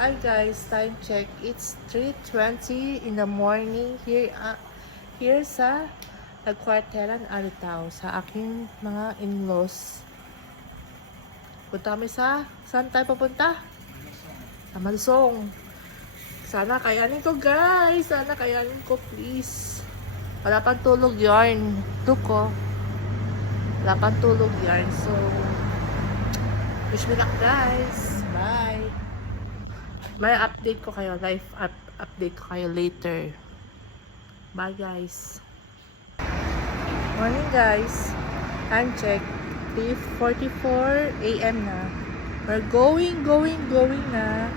Hi guys, time check. It's 3:20 in the morning here sa Nagkwarteran Aritao sa aking mga in-laws. Punta kami saan tayo papunta? Sa Malsong. Sana kayanin ko guys. Sana kayanin ko please. Wala pang tulog yarn. Tuko. Wala pang tulog yarn. So, wish me luck guys. Bye. May update ko kayo. Live update ko kayo later. Bye guys. Morning guys. Time check. 3:44 AM na. We're going na.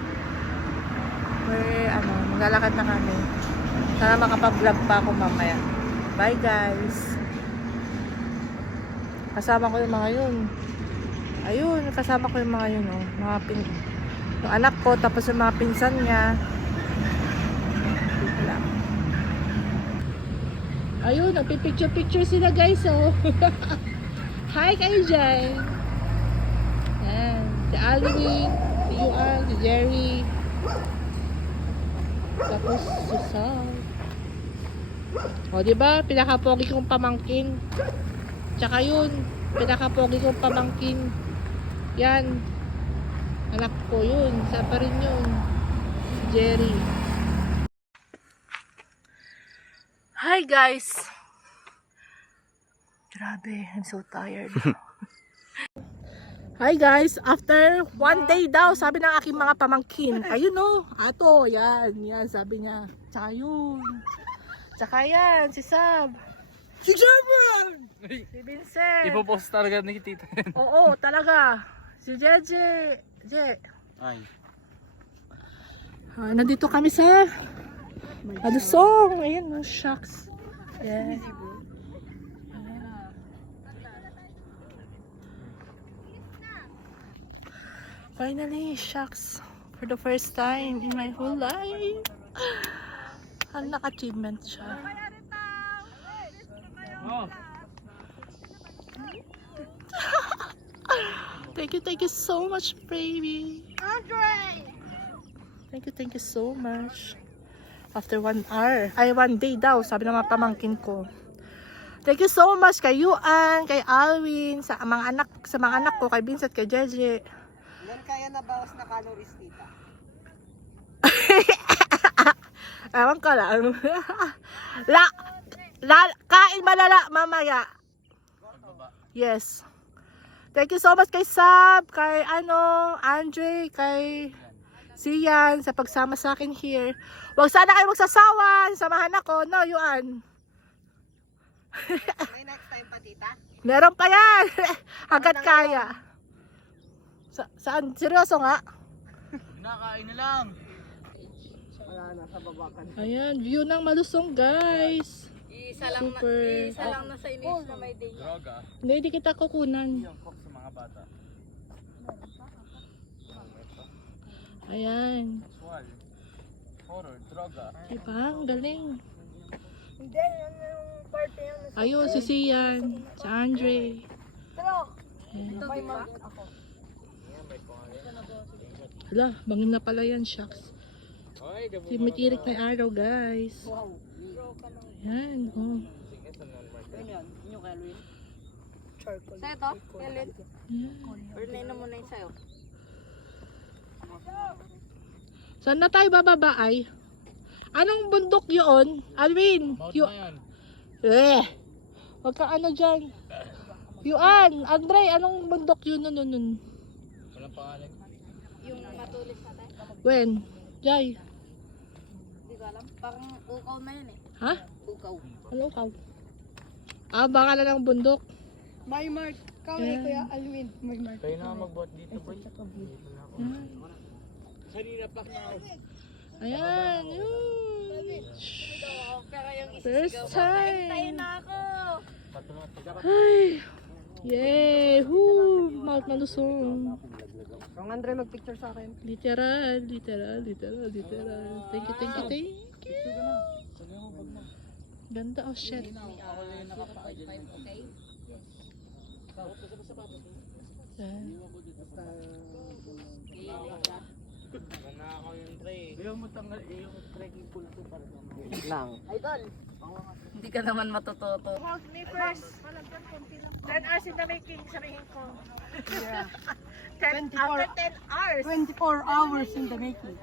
Maglalakad na kami. Sana makapag-vlog pa ako mamaya. Bye guys. Kasama ko yung mga yun. Ayun, kasama ko yung mga yun, oh. Yung anak ko, tapos yung mga pinsan niya. Wala. Ayun, nagpipicture-picture sila guys, oh. Hi kayo dyan. Yan. Si Alvin, si Yuan, si Jerry. Tapos si Sal. O, diba? Pinakapogi kong pamangkin. Tsaka yun, pinakapogi kong pamangkin. Yan. Anak ko yun. Isa pa rin yun. Si Jerry. Hi guys. Grabe, I'm so tired. Hi guys, after 1 day daw, sabi ng aking mga pamangkin. Ayun o, ato, yan, sabi niya. Tsaka yun. Tsaka yan, si Sab. Si Sab! Si Vincent. Ipopost talaga ni Tita. Oo, talaga. Si Jeje. Ay. Nandito kami sa Malsong. Ayun, oh, shucks. Yeah. Finally, shucks. For the first time in my whole life. Anak achievement siya. Oh. Thank you so much, baby. Andre! Thank you so much. After 1 hour, 1 day daw, sabi ng mga pamangkin ko. Thank you so much kay Yuan, kay Alwin, sa mga anak ko, kay Vincent, kay Jeje. Ilan kaya na bawas na calories, tita? Ewan ko lang. Kain malala mamaya. Yes. Thank you so much kay Sab, kay Andre, kay Sian sa pagsama sa akin here. Huwag sana kayo magsasawa, samahan ako, no, Yuan. May next time pa, tita? Meron pa yan. Hanggat kaya. Saan? Seryoso nga? Nakain na lang. Wala na, sa babakan. Ayan, view ng Malusong guys. Isa Super. lang na sa inis na may day. Droga. Hindi kita kukunan. Yung cook sa mga bata. Ayan. Sexual. Horror. Droga. Diba? Ang galing. Hindi, yan yung party yan. Ayun, si Sian, si Andre. Pero, Ayan. may mag ako. Hala, bangin na pala yan, shucks. Timitirik na araw, guys. Wow. Ayan, oh. Ano yan? Yung Kelvin? Charcoal. Sa'yo to? Kelvin? Ayan. Ornay na muna yung sa'yo. Saan na tayo bababa ay? Anong bundok yun? Alvin? About na yan. Wag ka dyan. Yuan, Andre, anong bundok yun? Nun. Walang pangalan. Yung matulis natin? When? Jai. Hindi ko alam. Parang ukaw na yun eh. Ha? Ukaw. Ano ka? Baka na lang bundok. May mark. Kami, Kuya Alvin. May mark. Kayo na mag-bot dito, boy. Ayan. Kanina pa na ako. Ayan. Pero yung First time. na ako. Ay. Yay. Woo. Mount Malusong. Kung Andre mag-picture sa akin. Literal. Thank you. Ganda, oh shit. Ayan. Ayaw mo tanggal yung trekking pool ko para naman. Lang. Idol. Hindi ka naman matututo. Hold me first. 10 hours in the making, sabihin ko. Yeah. 10, after 10 hours. 24 hours in the making.